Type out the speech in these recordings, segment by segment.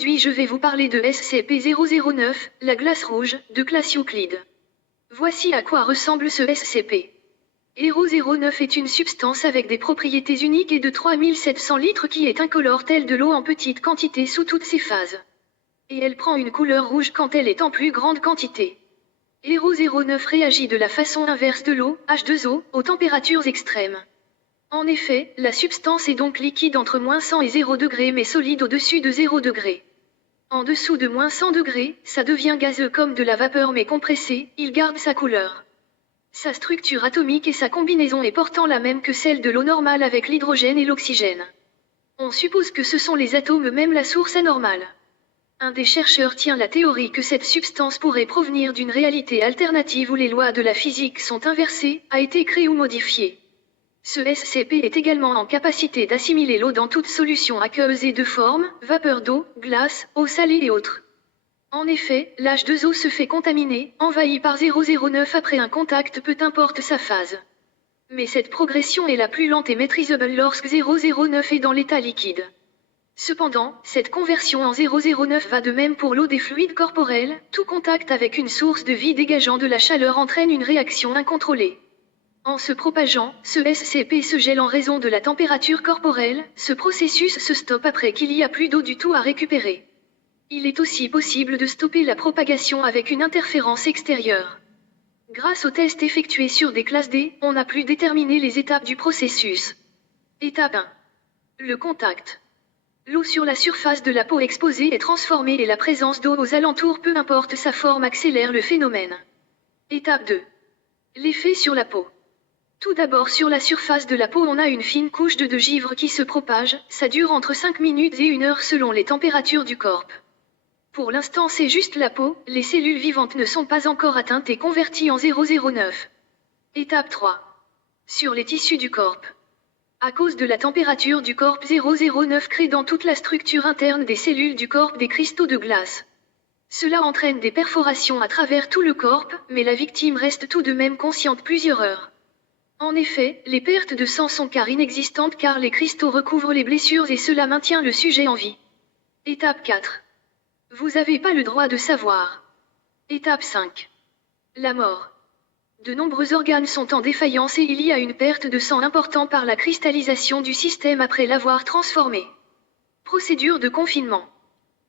Aujourd'hui je vais vous parler de SCP-009, la glace rouge, de classe Euclide. Voici à quoi ressemble ce SCP. 009 est une substance avec des propriétés uniques et de 3700 litres qui est incolore telle de l'eau en petite quantité sous toutes ses phases. Et elle prend une couleur rouge quand elle est en plus grande quantité. 009 réagit de la façon inverse de l'eau, H2O, aux températures extrêmes. En effet, la substance est donc liquide entre -100 et 0 degrés mais solide au-dessus de 0 degrés. En dessous de -100 degrés, ça devient gazeux comme de la vapeur mais compressé, il garde sa couleur. Sa structure atomique et sa combinaison est pourtant la même que celle de l'eau normale avec l'hydrogène et l'oxygène. On suppose que ce sont les atomes eux-mêmes la source anormale. Un des chercheurs tient la théorie que cette substance pourrait provenir d'une réalité alternative où les lois de la physique sont inversées, a été créée ou modifiée. Ce SCP est également en capacité d'assimiler l'eau dans toute solution aqueuse et de forme, vapeur d'eau, glace, eau salée et autres. En effet, l'H2O se fait contaminer, envahi par 009 après un contact peu importe sa phase. Mais cette progression est la plus lente et maîtrisable lorsque 009 est dans l'état liquide. Cependant, cette conversion en 009 va de même pour l'eau des fluides corporels, tout contact avec une source de vie dégageant de la chaleur entraîne une réaction incontrôlée. En se propageant, ce SCP se gèle en raison de la température corporelle, ce processus se stoppe après qu'il y a plus d'eau du tout à récupérer. Il est aussi possible de stopper la propagation avec une interférence extérieure. Grâce aux tests effectués sur des classes D, on a pu déterminer les étapes du processus. Étape 1. Le contact. L'eau sur la surface de la peau exposée est transformée et la présence d'eau aux alentours peu importe sa forme accélère le phénomène. Étape 2. L'effet sur la peau. Tout d'abord sur la surface de la peau on a une fine couche de givre qui se propage, ça dure entre 5 minutes et 1 heure selon les températures du corps. Pour l'instant c'est juste la peau, les cellules vivantes ne sont pas encore atteintes et converties en 009. Étape 3. Sur les tissus du corps. À cause de la température du corps 009 crée dans toute la structure interne des cellules du corps des cristaux de glace. Cela entraîne des perforations à travers tout le corps, mais la victime reste tout de même consciente plusieurs heures. En effet, les pertes de sang sont inexistantes car les cristaux recouvrent les blessures et cela maintient le sujet en vie. Étape 4. Vous n'avez pas le droit de savoir. Étape 5. La mort. De nombreux organes sont en défaillance et il y a une perte de sang importante par la cristallisation du système après l'avoir transformé. Procédure de confinement.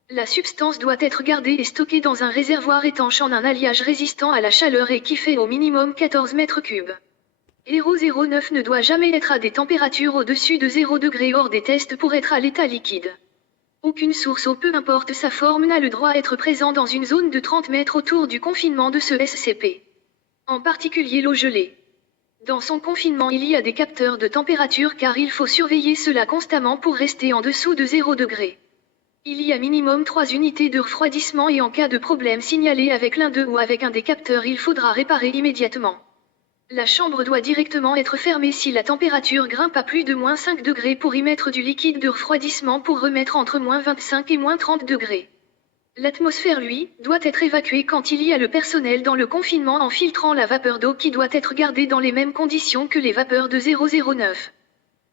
La substance doit être gardée et stockée dans un réservoir étanche en un alliage résistant à la chaleur et qui fait au minimum 14 mètres cubes. 009 ne doit jamais être à des températures au-dessus de 0 degré hors des tests pour être à l'état liquide. Aucune source eau peu importe sa forme n'a le droit d'être présent dans une zone de 30 mètres autour du confinement de ce SCP. En particulier l'eau gelée. Dans son confinement il y a des capteurs de température car il faut surveiller cela constamment pour rester en dessous de 0 degré. Il y a minimum 3 unités de refroidissement et en cas de problème signalé avec l'un d'eux ou avec un des capteurs il faudra réparer immédiatement. La chambre doit directement être fermée si la température grimpe à plus de -5 degrés pour y mettre du liquide de refroidissement pour remettre entre -25 et -30 degrés. L'atmosphère, lui, doit être évacuée quand il y a le personnel dans le confinement en filtrant la vapeur d'eau qui doit être gardée dans les mêmes conditions que les vapeurs de 009.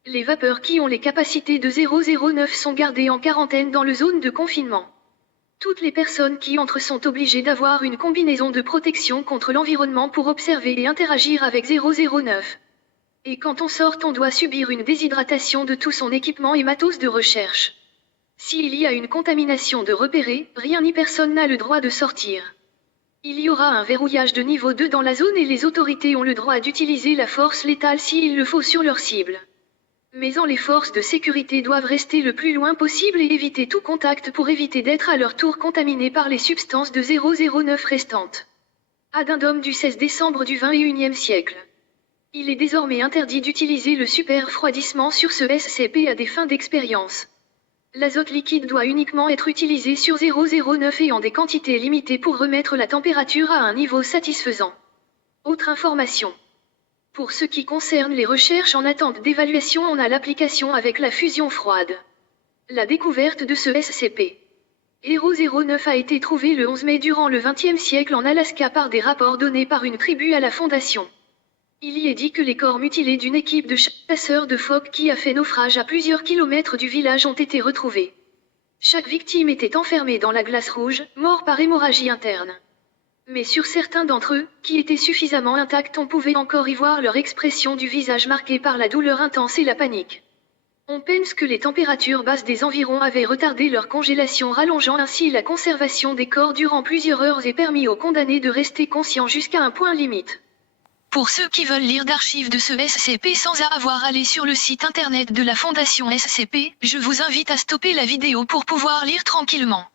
Les vapeurs qui ont les capacités de 009 sont gardées en quarantaine dans le zone de confinement. Toutes les personnes qui entrent sont obligées d'avoir une combinaison de protection contre l'environnement pour observer et interagir avec 009. Et quand on sort, on doit subir une déshydratation de tout son équipement et matos de recherche. S'il y a une contamination de repérer, rien ni personne n'a le droit de sortir. Il y aura un verrouillage de niveau 2 dans la zone et les autorités ont le droit d'utiliser la force létale s'il le faut sur leur cible. Mais les forces de sécurité doivent rester le plus loin possible et éviter tout contact pour éviter d'être à leur tour contaminés par les substances de 009 restantes. Addendum du 16 décembre du XXIe siècle. Il est désormais interdit d'utiliser le super refroidissement sur ce SCP à des fins d'expérience. L'azote liquide doit uniquement être utilisé sur 009 et en des quantités limitées pour remettre la température à un niveau satisfaisant. Autre information. Pour ce qui concerne les recherches en attente d'évaluation, on a l'application avec la fusion froide. La découverte de ce SCP. 009 a été trouvé le 11 mai durant le XXe siècle en Alaska par des rapports donnés par une tribu à la Fondation. Il y est dit que les corps mutilés d'une équipe de chasseurs de phoques qui a fait naufrage à plusieurs kilomètres du village ont été retrouvés. Chaque victime était enfermée dans la glace rouge, mort par hémorragie interne. Mais sur certains d'entre eux, qui étaient suffisamment intacts, on pouvait encore y voir leur expression du visage marquée par la douleur intense et la panique. On pense que les températures basses des environs avaient retardé leur congélation, rallongeant ainsi la conservation des corps durant plusieurs heures et permis aux condamnés de rester conscients jusqu'à un point limite. Pour ceux qui veulent lire d'archives de ce SCP sans avoir allé sur le site internet de la Fondation SCP, je vous invite à stopper la vidéo pour pouvoir lire tranquillement.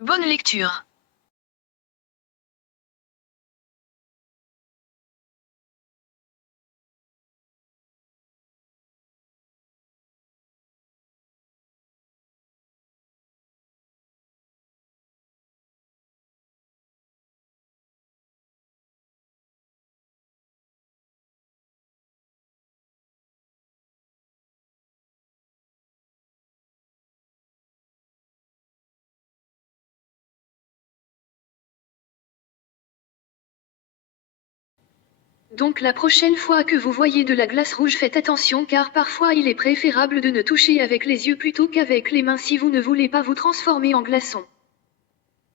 Bonne lecture. Donc la prochaine fois que vous voyez de la glace rouge, faites attention car parfois il est préférable de ne toucher avec les yeux plutôt qu'avec les mains si vous ne voulez pas vous transformer en glaçon.